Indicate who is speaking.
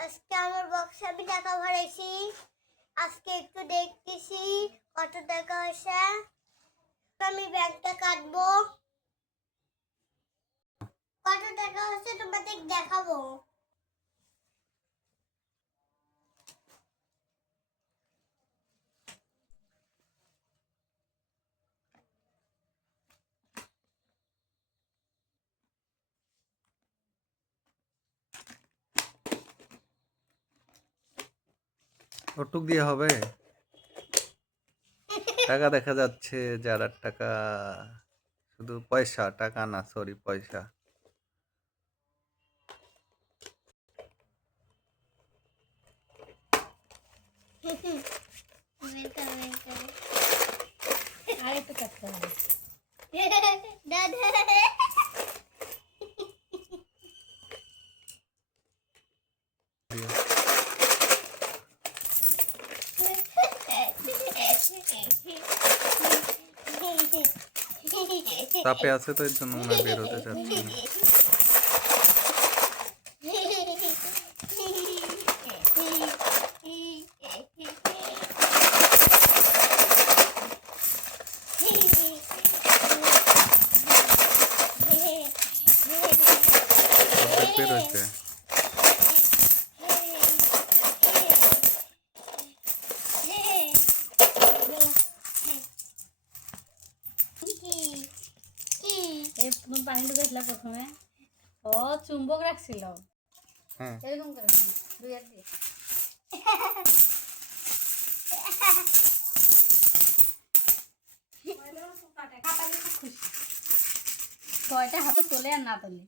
Speaker 1: আজকে আমার বক্সে আমি টাকা ভরেছি। আজকে একটু দেখতেছি কত টাকা হয়েছে আমি ব্যাগটা কাটবো। কত টাকা হচ্ছে তোমাদের দেখাবো।
Speaker 2: ওটুক দিয়ে হবে। টাকা দেখা যাচ্ছে যার টাকা শুধু পয়সা টাকা না সরি পয়সা। চাপে আছে তো এর জন্য মনে হয় বেরোতে চাচ্ছে না। অর্ধেক
Speaker 3: তুমি পানি ঢুকেছিল প্রথমে? ও চুম্বক রাখছিল।
Speaker 2: হ্যাঁ।
Speaker 3: এরকম করে দুই হাত দিয়ে। ছয়টা হাতে তোলে আর না তোলে?